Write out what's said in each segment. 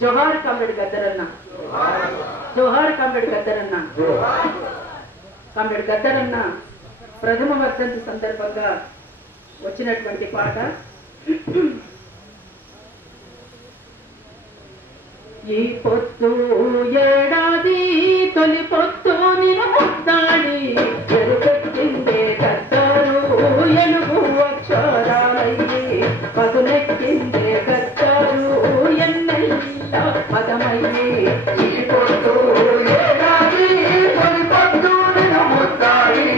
జోహార్ comrade గద్దరన్న, జోహార్ comrade గద్దరన్న. Comrade గద్దరన్న ప్రథమ వర్ధంతి సందర్భంగా వచ్చినటువంటి పాట. ఈ పొత్తు ఏడాది తొలి పొత్తు నిన్ను ముద్దాడి ఎరుపెక్కిందే గద్దరు ఎలుగు అక్షరాలయ్యి పదునెక్కిందే గద్దరు ఎన్నెల్ల పదమయ్యి. ఈ పొత్తు ఏడాది తొలి పొత్తు నిన్ను ముద్దాడి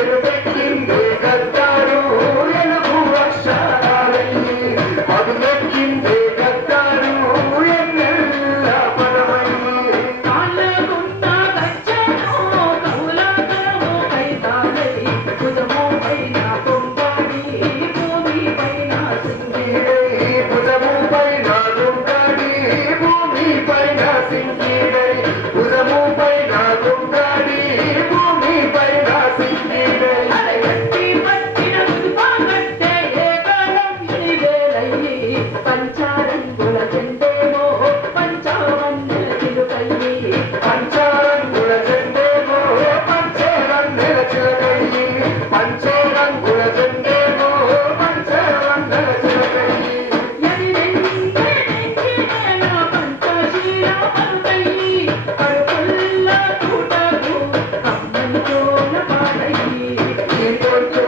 ఎరుపెక్కిందే గద్దరు ఎలుగు అక్షరాలయ్యి పదునెక్కిందే గద్దరు ఎన్నెల్ల పదమయ్యి. కాళ్ళకున్న గచ్చను కౌలకము కైతాలై భుజము పైన కొంగాడి భూమి పైన సింగిడై భుజము పైన కొంగాడి భూమి పైన సింగిడై భుజము పైన కొంగాడి భూమి పైన సింగిడై. అరగట్టి పట్టిన ముదుపాగట్టే ఏకాలం ఇనివేలయ్యి పంచారంగుల జెండేమో పంచావన్నెల చిలుకయ్యి పంచారంగుల జెండేమో పంచవన్నెల చిలుకయ్యి పంచరంగుల జెండేమో పంచవన్నెల చిలుకయ్యి. ఎదిరిందే నెక్కినేల పంచశీల పలుకయ్యి కడుపుల్ల తూటకు కమ్మని జోల పాడయ్యి. ఈ పొత్తు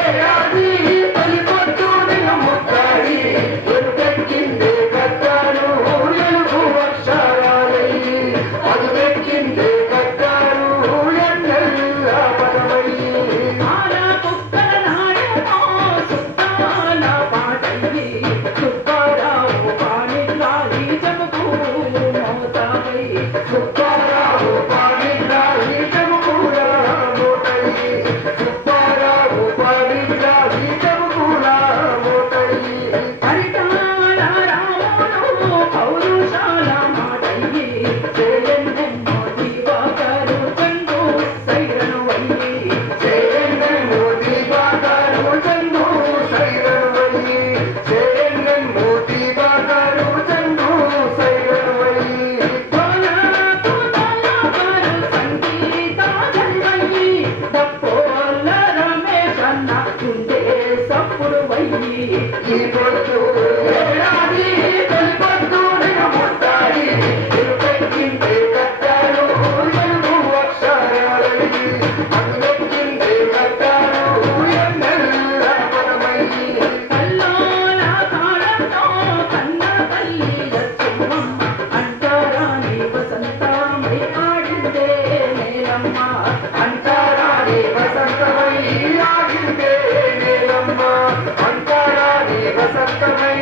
ఏడాది తొలి పొత్తు నిన్ను ముద్దాడి ఎరుపెక్కిందే గద్దరు ఎలుగు అక్షరాలయ్యి పదునెక్కిందే గద్దరు ఎన్నెల్ల పదమయ్యి. ఆల కుక్కల నాడేమో సుత్తాల పాటయ్యి సుబ్బారావు పాణిగ్రాహి జముకు మోతాయి సుబ్బారావు పాణిగ్రాహి జముకుల మోటయ్యి సుబ్బారావు పాణిగ్రాహి జముకుల మోటయ్యి. పరిటాల రాముడు పౌరుషాల మాటయ్యి జయన్నెన్నో దివాకరు చందు సైరను వయ్యి జయన్నెన్నో దివాకరు చందు సైరను వయ్యి జయన్నెన్నో దివాకరు చందు సైరను వయ్యి. తోలకు తలకరు సంగీత జల్వయ్యి దప్పోల రమేశన్న గుండె సప్పుడు వయ్యి. ఈ పొత్తు ఏడాది తొలి పొత్తు నిన్ను ముద్దాడి ఎరుపెక్కిందే గద్దరు ఎలుగు అక్షరాలయ్యి పదునెక్కిందే గద్దరు ఎన్నెల్ల పదమయ్యి. కల్లోల తాళంతో కన్న తల్లి లక్ష్మమ్మ అంటారాని వసంతమై ఆడిందే నేలమ్మ అంటారాని వసంతమై ఆడిందే నేలమ్మ అంటారాని వసంతమై